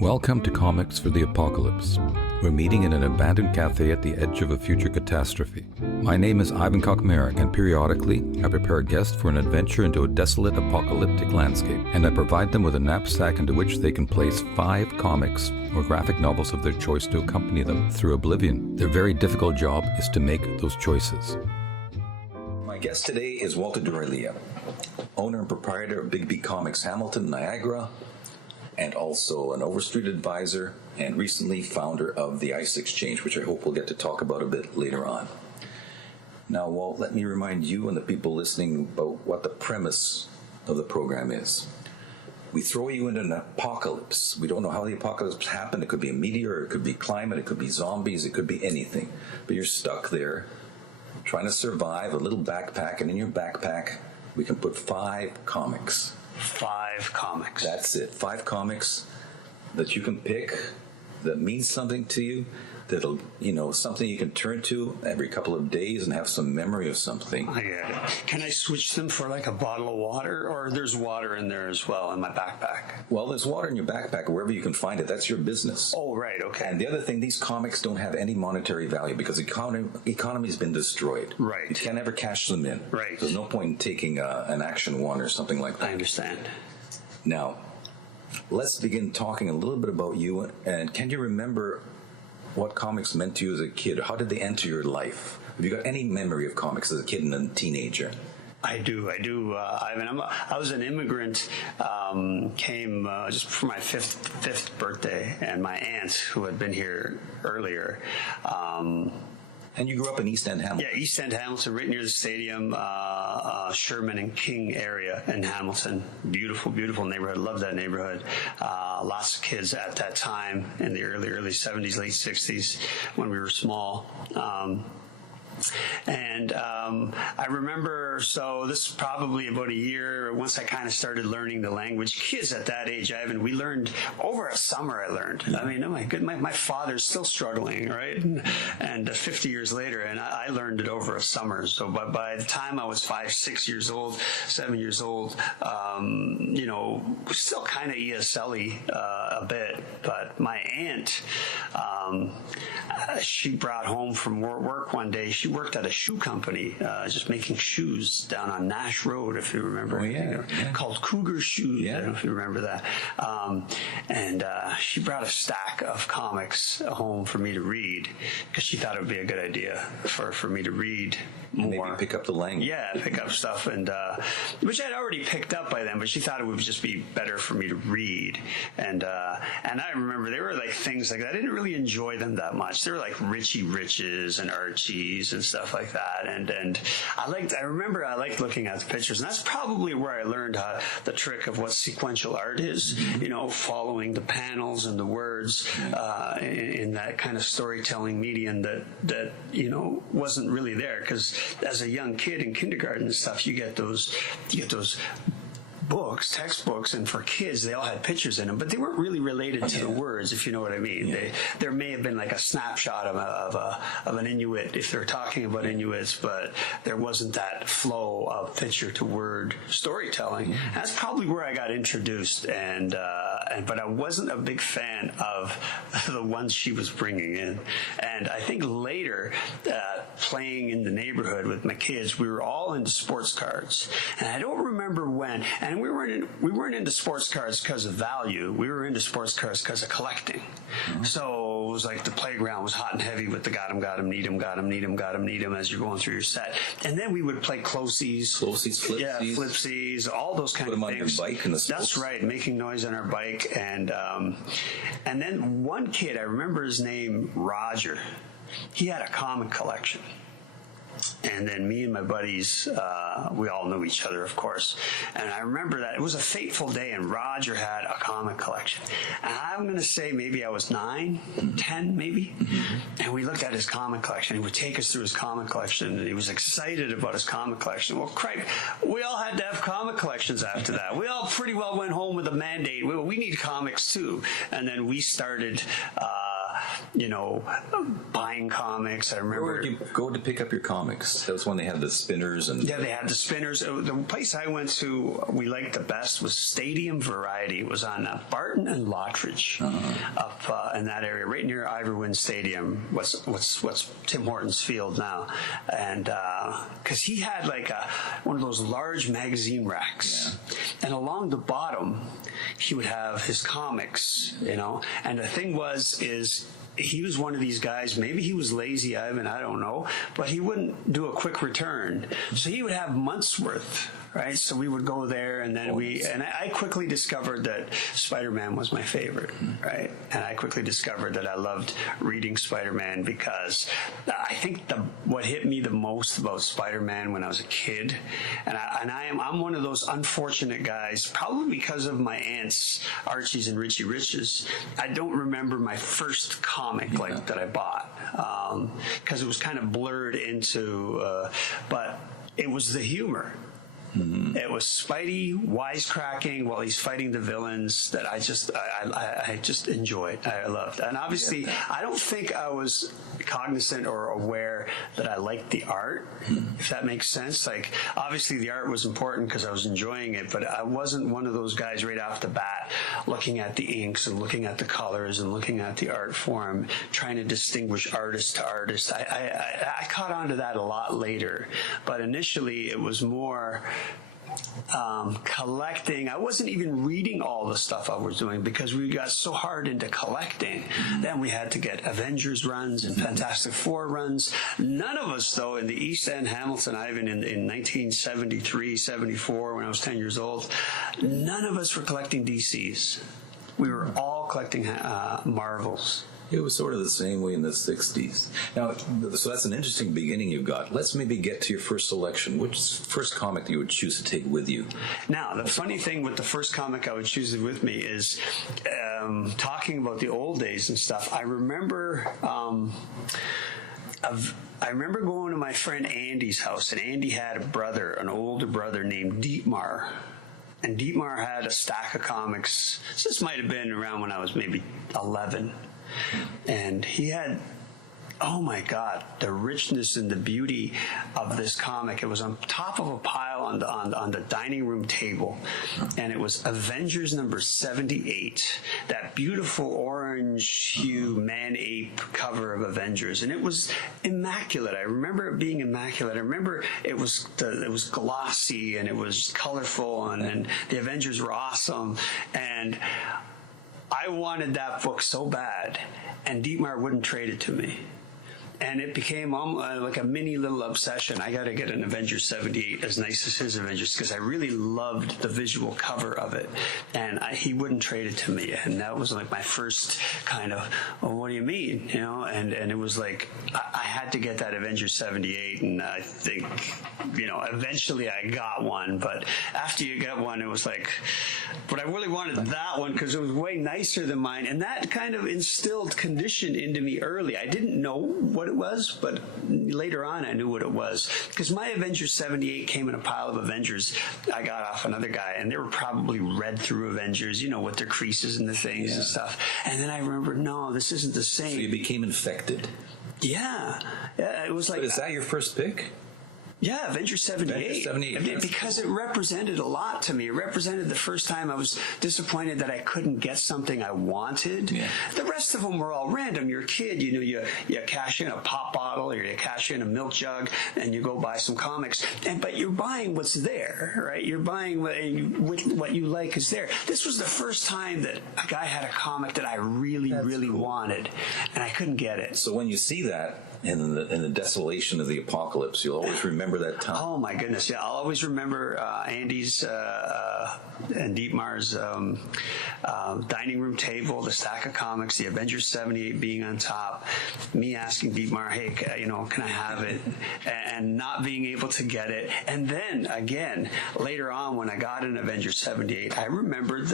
Welcome to Comics for the Apocalypse. We're meeting in an abandoned cafe at the edge of a future catastrophe. My name is Ivan Kokmerek, and periodically I prepare a guest for an adventure into a desolate apocalyptic landscape, and I provide them with a knapsack into which they can place 5 comics or graphic novels of their choice to accompany them through oblivion. Their very difficult job is to make those choices. My guest today is Walter Durajlija, owner and proprietor of Big B Comics Hamilton, Niagara, and also an Overstreet Advisor, and recently founder of the Ice Exchange, which I hope we'll get to talk about a bit later on. Now, Walt, let me remind you and the people listening about what the premise of the program is. We throw you into an apocalypse. We don't know how the apocalypse happened. It could be a meteor, it could be climate, it could be zombies, it could be anything. But you're stuck there, trying to survive, a little backpack, and in your backpack, we can put 5 comics. 5 comics. That's it. 5 comics that you can pick that means something to you, that'll, something you can turn to every couple of days and have some memory of something. Yeah. Can I switch them for like a bottle of water, or there's water in there as well in my backpack? Well, there's water in your backpack wherever you can find it. That's your business. Oh, right. Okay. And the other thing, these comics don't have any monetary value because the economy's been destroyed. Right. You can't ever cash them in. Right. There's no point in taking an Action 1 or something like that. I understand. Now, let's begin talking a little bit about you. And can you remember what comics meant to you as a kid? How did they enter your life? Have you got any memory of comics as a kid and a teenager? I do. Ivan, I was an immigrant, came just for my fifth birthday, and my aunt, who had been here earlier. And you grew up in East End, Hamilton? Yeah, East End, Hamilton, right near the stadium, Sherman and King area in Hamilton. Beautiful, beautiful neighborhood. Love that neighborhood. Lots of kids at that time in the early 70s, late 60s when we were small. And I remember, so this is probably about a year, once I kind of started learning the language. Kids at that age, Ivan, we learned, over a summer I learned. I mean, oh my goodness, my father's still struggling, right? And 50 years later, and I learned it over a summer. So by the time I was 5, 6 years old, 7 years old, still kind of ESL-y a bit. But my aunt, she brought home from work one day. She worked at a shoe company, just making shoes down on Nash Road, if you remember. Oh, yeah. Called Cougar Shoes. Yeah. I don't know if you remember that. And she brought a stack of comics home for me to read because she thought it would be a good idea for me to read more. Maybe pick up the language. Yeah, pick up stuff, and which I'd already picked up by then, but she thought it would just be better for me to read. And I remember they were like things like that. I didn't really enjoy them that much. They were like Richie Riches and Archies and stuff like that. And I remember I liked looking at the pictures, and that's probably where I learned the trick of what sequential art is. Following the panels and the words in that kind of storytelling medium that wasn't really there, because as a young kid in kindergarten and stuff, you get those books, textbooks, and for kids, they all had pictures in them, but they weren't really related to the words, if you know what I mean. Yeah. There may have been like a snapshot of an Inuit, if they're talking about Inuits, but there wasn't that flow of picture to word storytelling. Mm-hmm. That's probably where I got introduced, but I wasn't a big fan of the ones she was bringing in. And I think later, playing in the neighborhood with my kids, we were all into sports cards, and I don't remember when. And we weren't into sports cards because of value. We were into sports cards because of collecting. Mm-hmm. So it was like the playground was hot and heavy with the got 'em, need 'em as you're going through your set. And then we would play closies, flipsies. Yeah, flipsies, all those kind of things. Put them on your bike in the slopes. That's right, making noise on our bike. And then one kid, I remember his name, Roger. He had a comic collection. And then me and my buddies, we all knew each other, of course. And I remember that it was a fateful day, and Roger had a comic collection. And I'm going to say maybe I was 9, 10 maybe. And we looked at his comic collection. He would take us through his comic collection, and he was excited about his comic collection. Well, Craig, we all had to have comic collections after that. We all pretty well went home with a mandate. We need comics too. And then we started buying comics. I remember. Where would you go to pick up your comics? That was when they had the spinners and. Yeah, they had the spinners. The place I went to, we liked the best was Stadium Variety. It was on Barton and Lottridge, up in that area, right near Iverwin Stadium. What's Tim Hortons Field now, and because he had like one of those large magazine racks, and along the bottom he would have his comics, and the thing is he was one of these guys, maybe he was lazy, Ivan, I don't know, but he wouldn't do a quick return. So he would have months worth, right? So we would go there, and then I quickly discovered that Spider-Man was my favorite, right? And I quickly discovered that I loved reading Spider-Man because I think what hit me the most about Spider-Man when I was a kid, I'm one of those unfortunate guys, probably because of my aunts, Archie's and Richie Riches. I don't remember my first comic that I bought because it was kind of blurred into, but it was the humor. Mm-hmm. It was Spidey wisecracking while he's fighting the villains that I just enjoyed. I loved. And obviously, I don't think I was cognizant or aware that I liked the art, if that makes sense. Like, obviously, the art was important because I was enjoying it, but I wasn't one of those guys right off the bat looking at the inks and looking at the colors and looking at the art form, trying to distinguish artist to artist. I caught on to that a lot later, but initially it was more collecting. I wasn't even reading all the stuff I was doing because we got so hard into collecting. Then we had to get Avengers runs and Fantastic Four runs. None of us, though, in the East End, Hamilton, Ivan, in 1973, 74, when I was 10 years old, none of us were collecting DCs. We were all collecting Marvels. It was sort of the same way in the 60s. Now, so that's an interesting beginning you've got. Let's maybe get to your first selection. Which first comic that you would choose to take with you? Now, the funny thing with the first comic I would choose with me is talking about the old days and stuff. I remember going to my friend Andy's house, and Andy had an older brother named Dietmar. And Dietmar had a stack of comics. This might have been around when I was maybe 11. And he had, oh my God, the richness and the beauty of this comic. It was on top of a pile on the dining room table, and it was Avengers number 78, that beautiful orange hue man-ape cover of Avengers, and it was immaculate. I remember it being immaculate. I remember it was glossy and it was colorful, and the Avengers were awesome, and I wanted that book so bad, and Dietmar wouldn't trade it to me. And it became like a mini little obsession. I got to get an Avengers 78 as nice as his Avengers because I really loved the visual cover of it. And he wouldn't trade it to me. And that was like my first kind of, well, what do you mean? And it was like, I had to get that Avengers 78. And I think, eventually I got one. But after you get one, it was like, but I really wanted that one because it was way nicer than mine. And that kind of instilled condition into me early. I didn't know what it was, but later on I knew what it was because my Avengers 78 came in a pile of Avengers I got off another guy, and they were probably read through Avengers, with their creases and the things and stuff. And then I remember, no, this isn't the same. So you became infected. Yeah, it was like. But is that your first pick? Yeah, Avengers 78. Because it represented a lot to me. It represented the first time I was disappointed that I couldn't get something I wanted. Yeah. The rest of them were all random. You're a kid, you cash in a pop bottle or you cash in a milk jug and you go buy some comics. But you're buying what's there, right? You're buying what you like is there. This was the first time that a guy had a comic that I really, really wanted, and I couldn't get it. So when you see that, in the desolation of the apocalypse, you'll always remember that time. Oh my goodness, yeah! I'll always remember Andy's and Dietmar's dining room table, the stack of comics, the Avengers 78 being on top, me asking Dietmar, hey, can I have it, and not being able to get it. And then again, later on when I got an Avengers 78, I remembered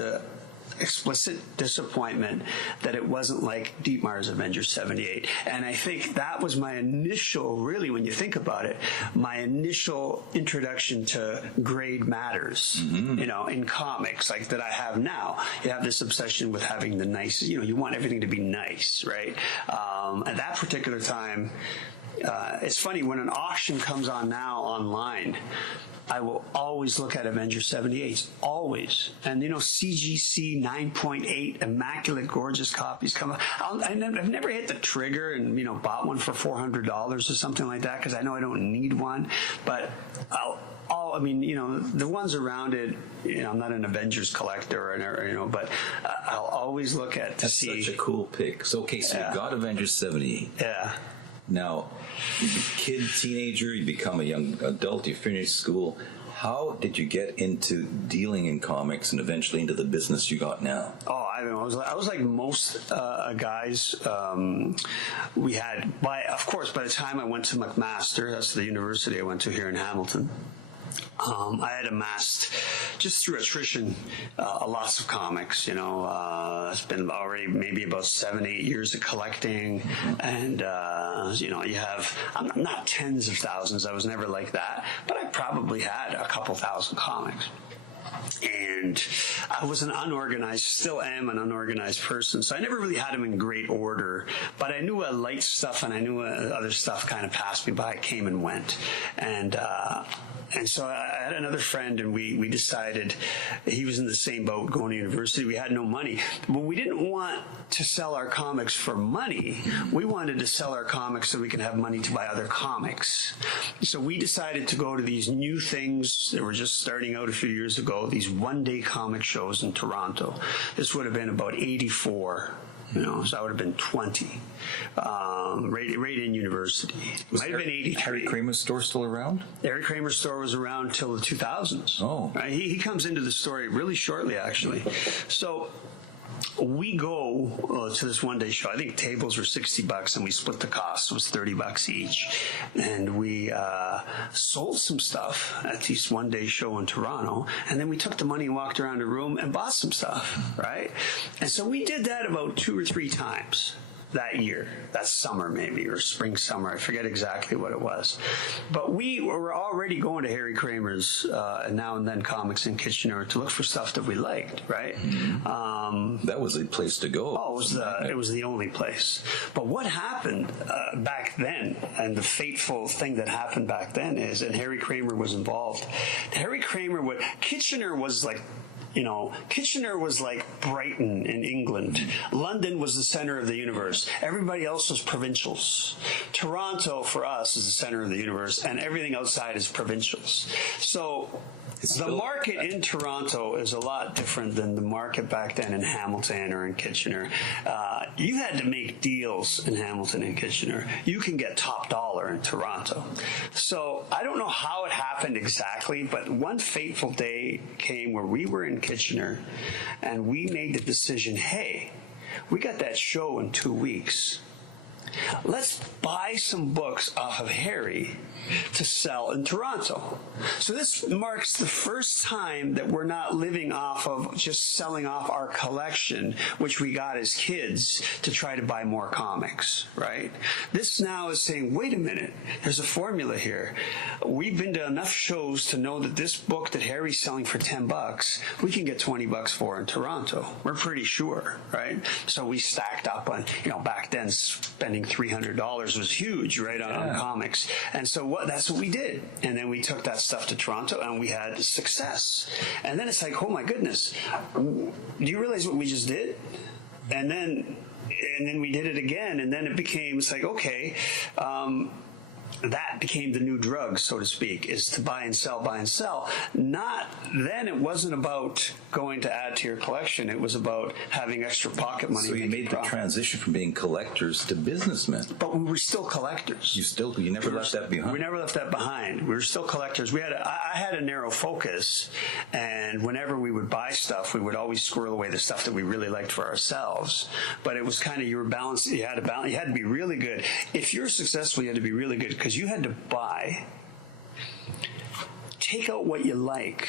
explicit disappointment that it wasn't like Dietmar's Avengers 78. And I think that was my initial, really, when you think about it, my initial introduction to grade matters, in comics, like that I have now. You have this obsession with having the nice, you want everything to be nice, right? At that particular time, it's funny, when an auction comes on now online, I will always look at Avengers 78s, always. And, CGC 9.8, immaculate, gorgeous copies come up. I've never hit the trigger and, bought one for $400 or something like that, because I know I don't need one. But the ones around it, I'm not an Avengers collector, but I'll always look at to see. That's such a cool pick. So you got Avengers 78. Yeah. Now, kid, teenager, you become a young adult, you finish school. How did you get into dealing in comics and eventually into the business you got now? Oh, I was like most guys. We had, by the time I went to McMaster, that's the university I went to here in Hamilton, I had amassed, just through attrition, lots of comics. It's been already maybe about 7-8 years of collecting, and you have, I'm not tens of thousands. I was never like that, but I probably had a couple thousand comics. And I was an unorganized, still am an unorganized person, so I never really had them in great order, but I knew I liked stuff, and I knew other stuff kind of passed me by, came and went. And so I had another friend, and we decided, he was in the same boat going to university. We had no money, but we didn't want to sell our comics for money. We wanted to sell our comics so we could have money to buy other comics. So we decided to go to these new things that were just starting out a few years ago, these one-day comic shows in Toronto. This would have been about 84. So I would have been 20, right in university. Might have been 83. Harry Kramer's store still around? Harry Kramer's store was around till the 2000s. Oh. Right? He comes into the story really shortly, actually. So we go to this one-day show. I think tables were $60, and we split the cost. It was $30 each. And we sold some stuff at this one-day show in Toronto, and then we took the money and walked around the room and bought some stuff, right? And so we did that about 2 or 3 times that year, that summer maybe, or spring, summer. I forget exactly what it was. But we were already going to Harry Kramer's Now and Then Comics in Kitchener to look for stuff that we liked, right? That was the place to go. Oh, it was the only place. But what happened back then, and the fateful thing that happened back then is, and Harry Kramer was involved. Kitchener was like, Kitchener was like Brighton in England. London was the center of the universe. Everybody else was provincials. Toronto, for us, is the center of the universe, and everything outside is provincials. So the market in Toronto is a lot different than the market back then in Hamilton or in Kitchener. You had to make deals in Hamilton and Kitchener. You can get top dollar in Toronto. So I don't know how it happened exactly, but one fateful day came where we were in Kitchener, and we made the decision, hey, we got that show in 2 weeks. Let's buy some books off of Harry to sell in Toronto. So this marks the first time that we're not living off of just selling off our collection, which we got as kids, to try to buy more comics, right? This now is saying, wait a minute, there's a formula here. We've been to enough shows to know that this book that Harry's selling for $10, we can get $20 for in Toronto. We're pretty sure, right? So we stacked up on, back then spending $300 was huge, right, on comics. And so that's what we did. And then we took that stuff to Toronto, and we had success. And then it's like, oh my goodness, do you realize what we just did? And then we did it again, and then it's like, okay, that became the new drug, so to speak, is to buy and sell, buy and sell. Then it wasn't about going to add to your collection. It was about having extra pocket money. So you made the transition from being collectors to businessmen. But we were still collectors. You never left that behind. We never left that behind. We were still collectors. I had a narrow focus, and whenever we would buy stuff, we would always squirrel away the stuff that we really liked for ourselves. But it was kind of, you were balanced. You had to balance. You had to be really good. If you're successful, you had to be really good, because you had to buy, take out what you like,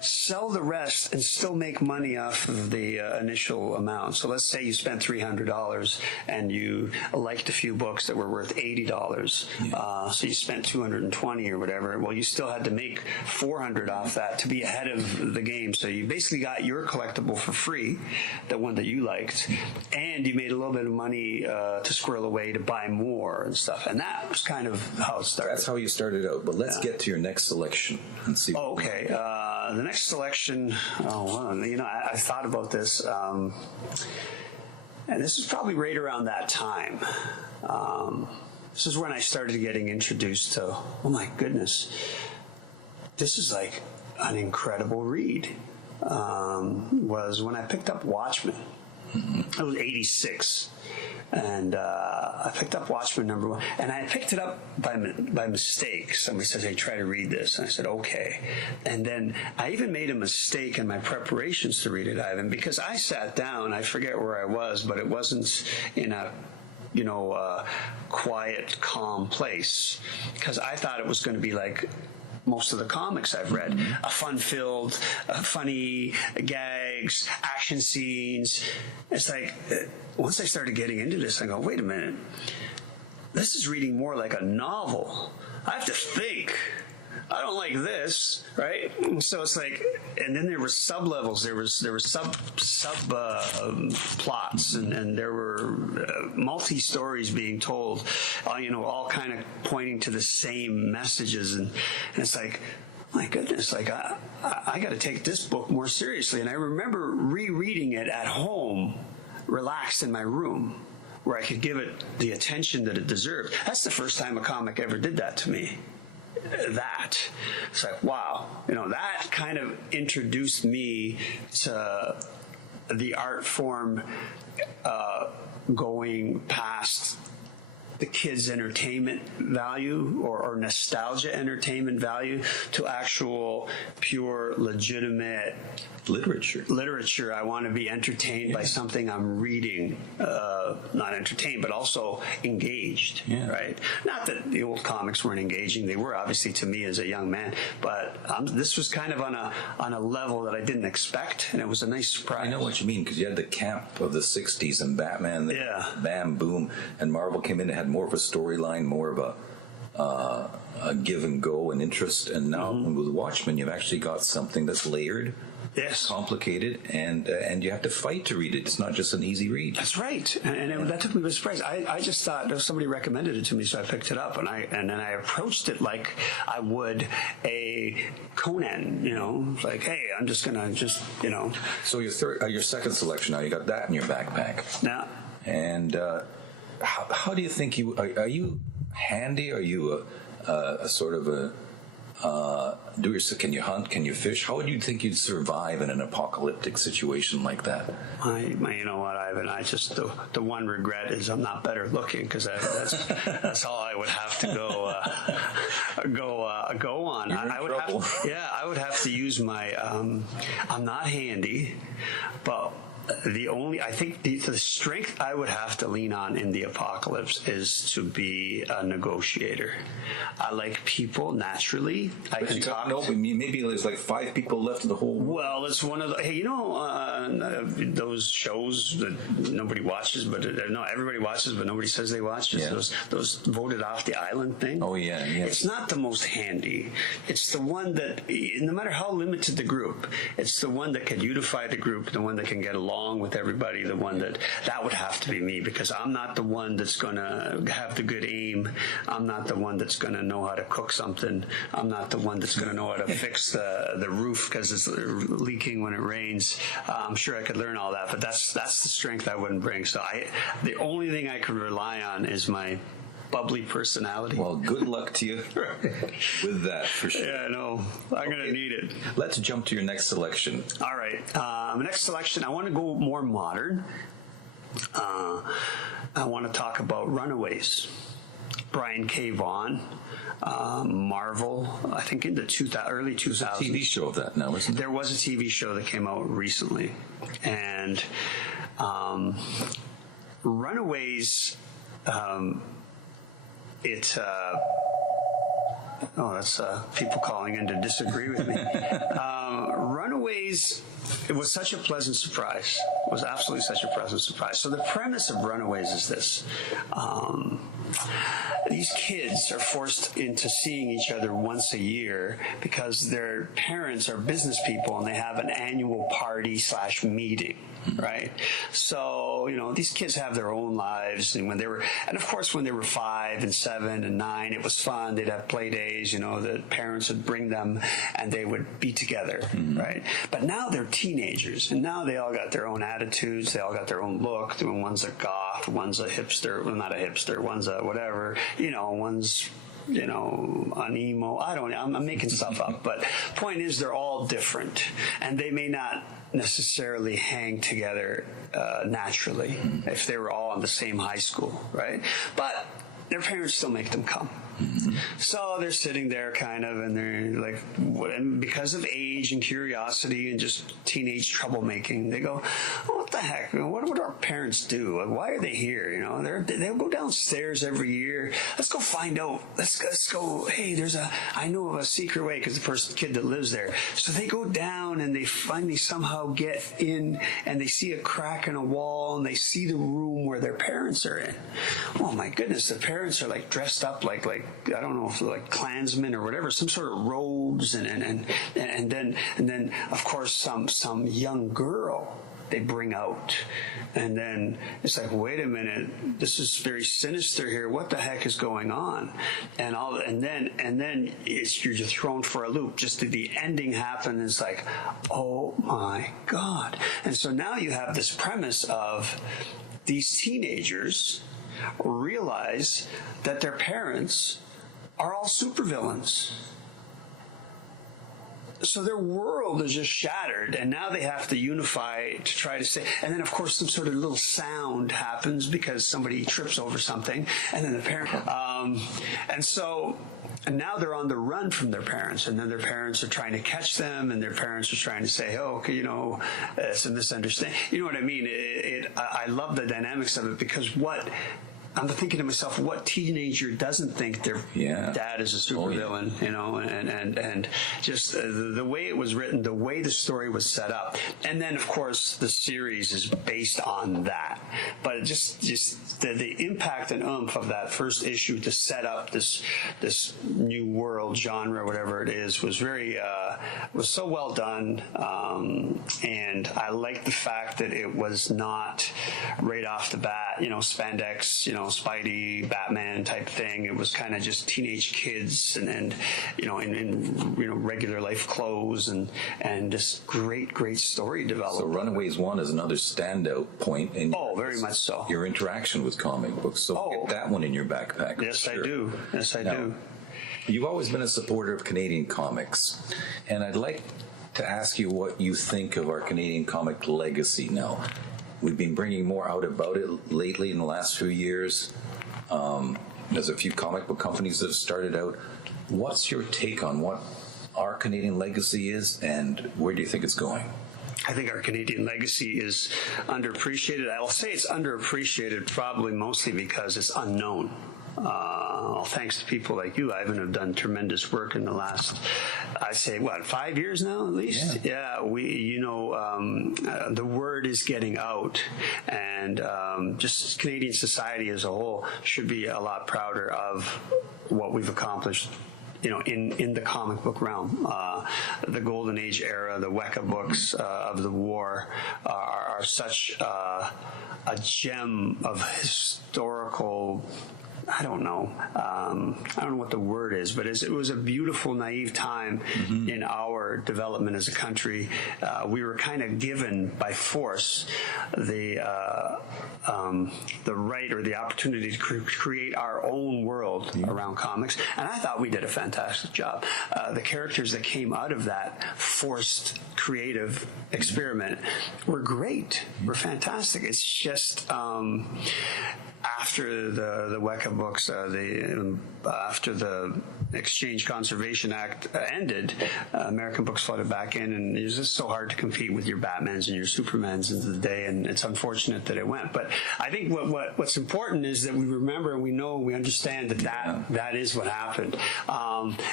sell the rest and still make money off of the initial amount. So let's say you spent $300 and you liked a few books that were worth $80. So you spent $220 or whatever. Well, you still had to make $400 off that to be ahead of the game. So you basically got your collectible for free, the one that you liked, and you made a little bit of money to squirrel away to buy more and stuff. And that was kind of how it started. That's how you started out. But let's get to your next selection and see. Oh, okay. The next selection, I thought about this, and this is probably right around that time. This is when I started getting introduced to, oh my goodness, this is like an incredible read. Was when I picked up Watchmen. It was 86. And I picked up Watchmen #1, and I picked it up by mistake. Somebody says, "Hey, try to read this," and I said, "Okay." And then I even made a mistake in my preparations to read it, Ivan, because I sat down. I forget where I was, but it wasn't in a quiet, calm place, because I thought it was going to be like most of the comics I've read, a fun-filled, funny gags, action scenes. It's like, once I started getting into this, I go, wait a minute, this is reading more like a novel. I have to think. I don't like this, right? So it's like, and then there were sub-levels, there was sub plots, and there were multi-stories being told, all kind of pointing to the same messages, and it's like, my goodness, like I got to take this book more seriously. And I remember rereading it at home, relaxed in my room, where I could give it the attention that it deserved. That's the first time a comic ever did that to me. It's like, wow, that kind of introduced me to the art form, going past the kids' entertainment value or nostalgia entertainment value to actual pure legitimate literature. I want to be entertained by something I'm reading, not entertained, but also engaged, right? Not that the old comics weren't engaging. They were, obviously, to me as a young man, but this was kind of on a level that I didn't expect, and it was a nice surprise. I know what you mean, because you had the camp of the 60s and Batman, bam, boom, and Marvel came in and had more of a storyline, more of a give and go and interest, and now with Watchmen you've actually got something that's layered, complicated, and you have to fight to read it. It's not just an easy read. That's right, and that took me by surprise. I just thought somebody recommended it to me, so I picked it up, and then I approached it like I would a Conan, like, hey, I'm just gonna So your second selection now, you got that in your backpack. Yeah. And how do you think are you handy? Are you a sort of a can you hunt? Can you fish? How would you think you'd survive in an apocalyptic situation like that? You know what, Ivan? The one regret is I'm not better looking, because that's all I would have to go on. I would have to use my. I'm not handy, but. I think the strength I would have to lean on in the apocalypse is to be a negotiator. I like people naturally. I can talk. Maybe there's like 5 people left in the whole world. Well, it's one of the. Hey, those shows that nobody watches, but everybody watches, but nobody says they watch. Those voted off the island thing. Oh yeah. It's not the most handy. It's the one that, no matter how limited the group, it's the one that can unify the group, the one that can get along with everybody, the one that would have to be me, because I'm not the one that's going to have the good aim. I'm not the one that's going to know how to cook something. I'm not the one that's going to know how to fix the roof because it's leaking when it rains. I'm sure I could learn all that, but that's the strength I wouldn't bring. So the only thing I could rely on is my bubbly personality. Well, good luck to you with that, for sure. Yeah, I know. I'm going to need it. Let's jump to your next selection. All right. Next selection, I want to go more modern. I want to talk about Runaways. Brian K. Vaughan. Marvel, I think in the early 2000s. TV show of that now, isn't there? There was a TV show that came out recently. And Runaways... Oh, that's people calling in to disagree with me. Runaways, it was such a pleasant surprise. It was absolutely such a pleasant surprise. So the premise of Runaways is this. These kids are forced into seeing each other once a year because their parents are business people and they have an annual party/meeting, right? So, these kids have their own lives. And of course, when they were 5 and 7 and 9, it was fun. They'd have play days, the parents would bring them and they would be together, right? But now they're teenagers and now they all got their own attitudes. They all got their own look. One's a goth, one's a hipster, well, not a hipster, one's a whatever, one's an emo. I don't know. I'm making stuff up. But point is, they're all different. And they may not necessarily hang together naturally if they were all in the same high school, right? But their parents still make them come. So they're sitting there kind of, and they're like, and because of age and curiosity and just teenage troublemaking, they go, oh, what the heck? What would our parents do? Like, why are they here? They'll go downstairs every year. Let's go find out. Let's go. Hey, I know of a secret way because the kid that lives there. So they go down and they finally somehow get in and they see a crack in a wall and they see the room where their parents are in. Oh my goodness, the parents are like dressed up like I don't know if they're like Klansmen or whatever, some sort of robes, and then of course some young girl they bring out, and then it's like, wait a minute, this is very sinister here. What the heck is going on? And then you're just thrown for a loop. Just the ending happens. It's like, oh my God! And so now you have this premise of these teenagers realize that their parents are all supervillains. So their world is just shattered, and now they have to unify to try to say. And then, of course, some sort of little sound happens because somebody trips over something, and then the parent. And now they're on the run from their parents, and then their parents are trying to catch them, and their parents are trying to say, "Oh, okay, it's a misunderstanding." You know what I mean? I love the dynamics of it because I'm thinking to myself, what teenager doesn't think their dad is a supervillain, and just the way it was written, the way the story was set up. And then, of course, the series is based on that. But just the impact and oomph of that first issue to set up this new world genre, whatever it is, was was so well done. And I like the fact that it was not right off the bat, spandex, Spidey, Batman type thing. It was kind of just teenage kids and in regular life clothes and just great story development. So Runaways 1 is another standout point in very much so. Your interaction with comic books. So get that one in your backpack. Yes, I do. Yes, I do. You've always been a supporter of Canadian comics, and I'd like to ask you what you think of our Canadian comic legacy now. We've been bringing more out about it lately in the last few years. There's a few comic book companies that have started out. What's your take on what our Canadian legacy is, and where do you think it's going? I think our Canadian legacy is underappreciated. I'll say it's underappreciated probably mostly because it's unknown. Thanks to people like you, Ivan, have done tremendous work in the last, I'd say, 5 years now at least? Yeah, the word is getting out, and just Canadian society as a whole should be a lot prouder of what we've accomplished. In the comic book realm, the Golden Age era, the Weka books of the war are such a gem of historical. I don't know what the word is, but it was a beautiful, naive time in our development as a country. We were kind of given by force the right or the opportunity to create our own world around comics, and I thought we did a fantastic job. The characters that came out of that forced creative experiment were great, were fantastic. It's just after the Weka America books, after the Exchange Conservation Act ended, American books flooded back in, and it was just so hard to compete with your Batmans and your Supermans into the day, and it's unfortunate that it went. But I think what's important is that we remember and we know and we understand that is what happened.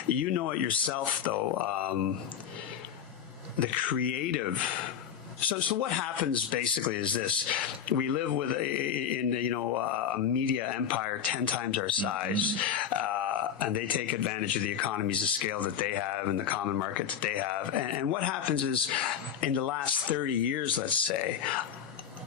You know it yourself, though. The creative. So what happens basically is this: we live in a media empire 10 times our size, and they take advantage of the economies of scale that they have and the common market that they have. And what happens is, in the last 30 years, let's say,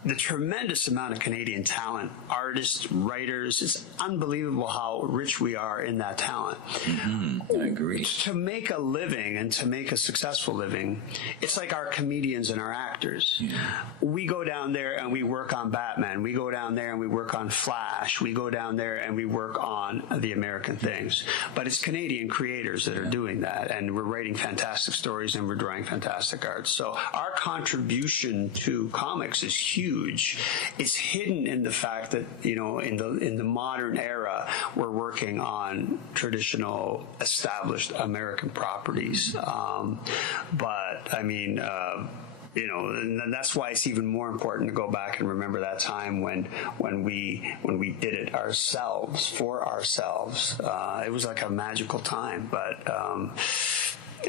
the tremendous amount of Canadian talent, artists, writers, it's unbelievable how rich we are in that talent. I agree. To make a living and to make a successful living, it's like our comedians and our actors. Yeah. We go down there and we work on Batman. We go down there and we work on Flash. We go down there and we work on the American things. But it's Canadian creators that are doing that, and we're writing fantastic stories and we're drawing fantastic art. So our contribution to comics is huge. It's hidden in the fact that, in the modern era, we're working on traditional established American properties. But I mean, and that's why it's even more important to go back and remember that time when we did it ourselves, for ourselves. It was like a magical time, but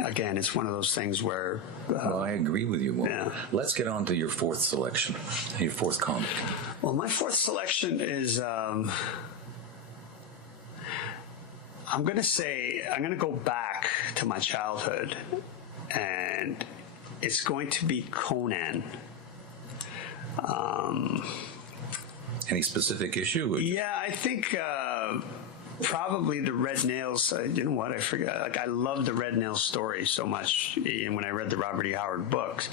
again, it's one of those things where... well, I agree with you. Well, let's get on to your fourth selection, your fourth comic. Well, my fourth selection is... I'm going to go back to my childhood, and it's going to be Conan. Any specific issue? Yeah, I think... probably the Red Nails. You know what? I forget. Like, I love the Red Nails story so much. And when I read the Robert E. Howard books,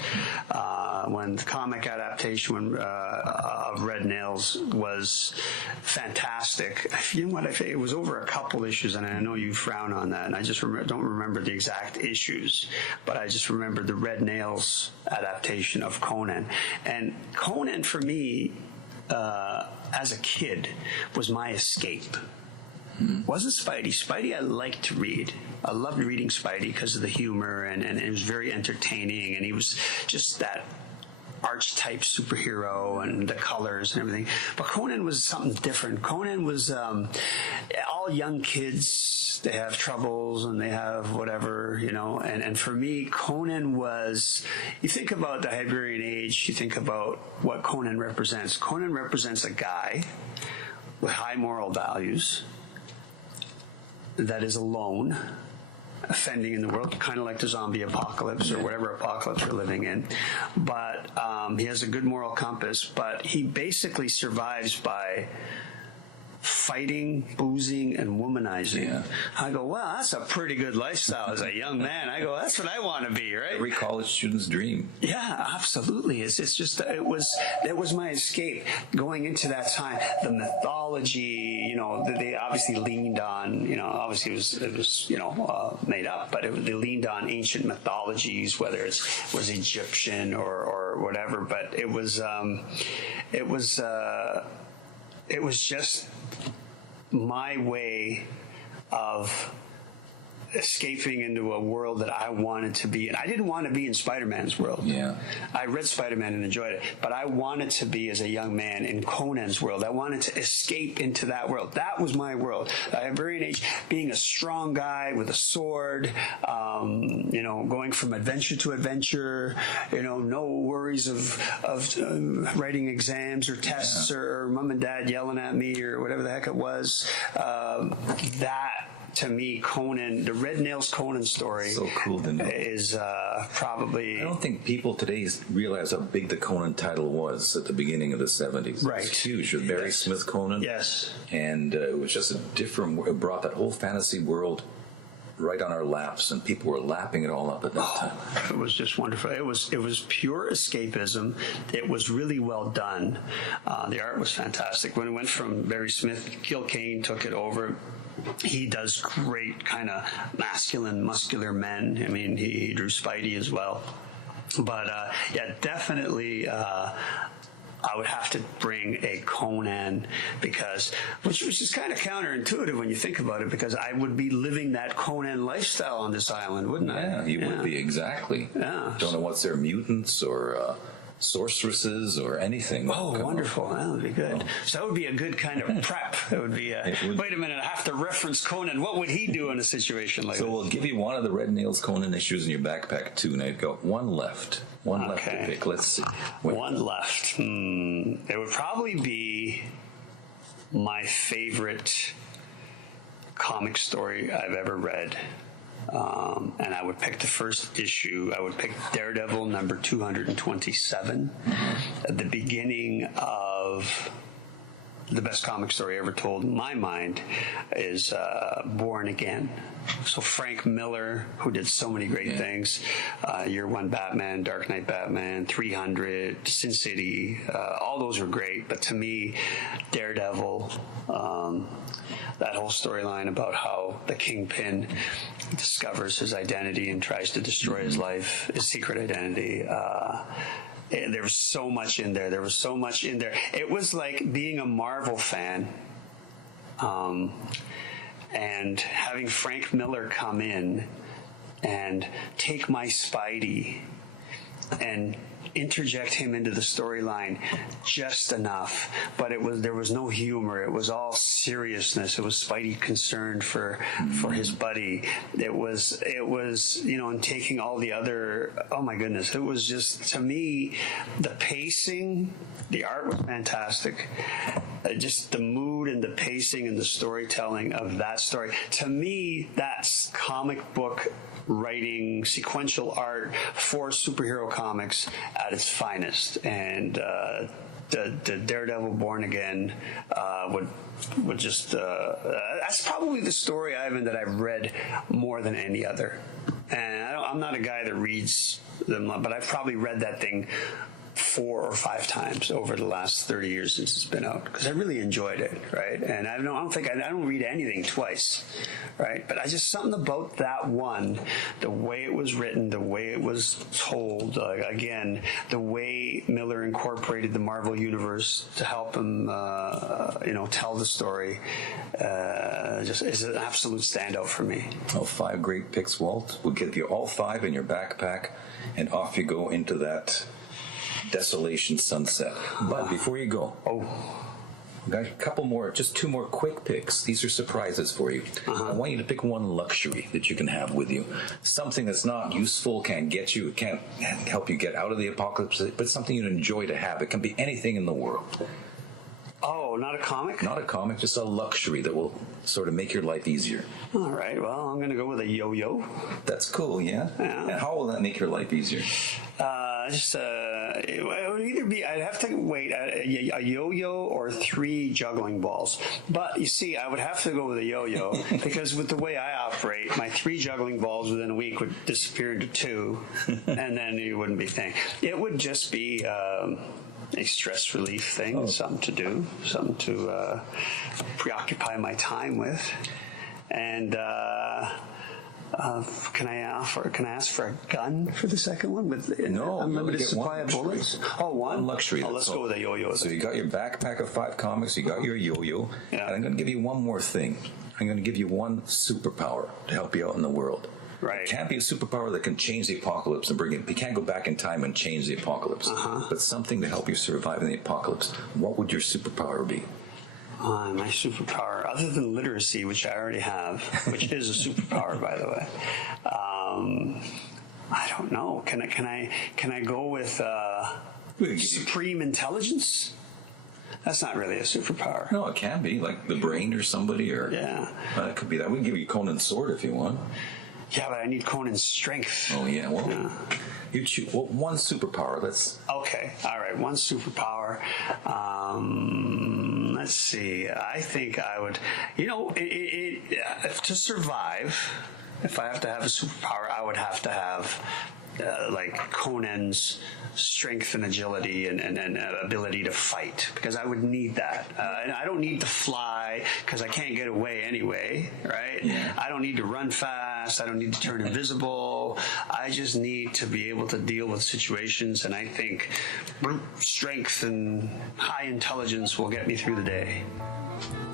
when the comic adaptation of Red Nails was fantastic. You know what? It was over a couple issues, and I know you frown on that. And I just don't remember the exact issues, but I just remember the Red Nails adaptation of Conan. And Conan, for me, as a kid, was my escape. Wasn't Spidey. Spidey I liked to read. I loved reading Spidey because of the humor, and it was very entertaining, and he was just that archetype superhero and the colors and everything. But Conan was something different. Conan was all young kids. They have troubles and they have whatever, and for me, Conan was, you think about the Hibernian Age, you think about what Conan represents. Conan represents a guy with high moral values that is alone, offending in the world, kind of like the zombie apocalypse or whatever apocalypse we're living in. But he has a good moral compass, but he basically survives by fighting, boozing, and womanizing. Yeah. I go, well, that's a pretty good lifestyle as a young man. I go, that's what I want to be, right? Every college student's dream. Yeah, absolutely. It's just, it was my escape going into that time. The mythology, they obviously leaned on, obviously it was made up, but they leaned on ancient mythologies, whether it was Egyptian or whatever. But it was just my way of escaping into a world that I wanted to be in. I didn't want to be in Spider-Man's world. Yeah. I read Spider-Man and enjoyed it, but I wanted to be, as a young man, in Conan's world. I wanted to escape into that world. That was my world. The Hibernian Age, being a strong guy with a sword, going from adventure to adventure, no worries of writing exams or tests or mom and dad yelling at me or whatever the heck it was. That, to me, Conan, the Red Nails Conan story, so cool to know, is probably... I don't think people today realize how big the Conan title was at the beginning of the 70s. Right. It was huge. With Barry Smith Conan. Yes. And it was just it brought that whole fantasy world right on our laps, and people were lapping it all up at that time. It was just wonderful. It was pure escapism. It was really well done. The art was fantastic. When it went from Barry Smith, Gil Kane took it over. He does great kind of masculine, muscular men. I mean, he drew Spidey as well. But, definitely I would have to bring a Conan because, which is kind of counterintuitive when you think about it, because I would be living that Conan lifestyle on this island, wouldn't I? Yeah, you would be, exactly. Yeah. Don't know what's there, mutants or sorceresses or anything. Oh, wonderful. That would be good. So that would be a good kind of prep. It would be, wait a minute, I have to reference Conan. What would he do in a situation like So this? we'll give you one of the Red Nails Conan issues in your backpack, too. Now you've got one left. One left to pick. Let's see. One left. It would probably be my favorite comic story I've ever read. And I would pick the first issue. I would pick Daredevil number 227 at the beginning of the best comic story ever told in my mind is Born Again. So Frank Miller, who did so many great things, Year One Batman, Dark Knight Batman, 300, Sin City, all those were great. But to me, Daredevil, that whole storyline about how the Kingpin discovers his identity and tries to destroy his life, his secret identity. There was so much in there. It was like being a Marvel fan and having Frank Miller come in and take my Spidey and interject him into the storyline just enough, but there was no humor. It was all seriousness. It was Spidey concerned for his buddy. It was and taking all the other. Oh my goodness! It was just, to me, the pacing, the art was fantastic. Just the mood and the pacing and the storytelling of that story. To me, that's comic book writing, sequential art for superhero comics at its finest. And the Daredevil Born Again would just that's probably the story, Ivan, that I've read more than any other. And I'm not a guy that reads them, but I've probably read that thing 4 or 5 times over the last 30 years since it's been out, because I really enjoyed it, right? And I don't read anything twice, right? But I just, something about that one, the way it was written, the way it was told, again, the way Miller incorporated the Marvel universe to help him, tell the story, just is an absolute standout for me. Oh, 5 great picks, Walt. We'll give you all 5 in your backpack, and off you go into that desolation sunset. But before you go, we got a couple more, just 2 more quick picks. These are surprises for you. I want you to pick one luxury that you can have with you. Something that's not useful, can't help you get out of the apocalypse, but something you'd enjoy to have. It can be anything in the world. Oh, not a comic? Not a comic, just a luxury that will sort of make your life easier. All right, well, I'm going to go with a yo-yo. That's cool, yeah? And how will that make your life easier? It would either be, I'd have to wait, a yo-yo or 3 juggling balls. But you see, I would have to go with a yo-yo because with the way I operate, my 3 juggling balls within a week would disappear into 2, and then you wouldn't be thinking. It would just be a stress relief thing, something to do, something to preoccupy my time with. And can I ask for a gun for the second one with unlimited supply of bullets? One luxury. Let's go with a yo-yo. So you got your backpack of 5 comics, you got your yo-yo, and I'm going to give you one more thing. I'm going to give you one superpower to help you out in the world. Right. It can't be a superpower that can change the apocalypse and bring it. You can't go back in time and change the apocalypse. But something to help you survive in the apocalypse. What would your superpower be? My superpower, other than literacy, which I already have, which is a superpower, by the way. I don't know. Can I go with supreme intelligence? That's not really a superpower. No, it can be like the brain or somebody, or it could be that. We can give you Conan's sword if you want. Yeah, but I need Conan's strength. Oh yeah, well, you choose one superpower. Okay, all right, one superpower. Let's see. I think I would. To survive, if I have to have a superpower, I would have to have like Conan's strength and agility and ability to fight, because I would need that. And I don't need to fly because I can't get away anyway, right? Yeah. I don't need to run fast. fast. I don't need to turn invisible. I just need to be able to deal with situations, and I think brute strength and high intelligence will get me through the day.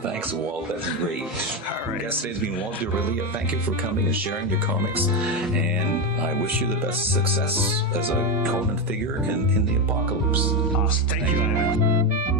Thanks, Walt. That's great. All right. Guest today has been Walter Durajlija. Thank you for coming and sharing your comics, and I wish you the best success as a Conan figure in the apocalypse. Awesome. Thank you, Ivan.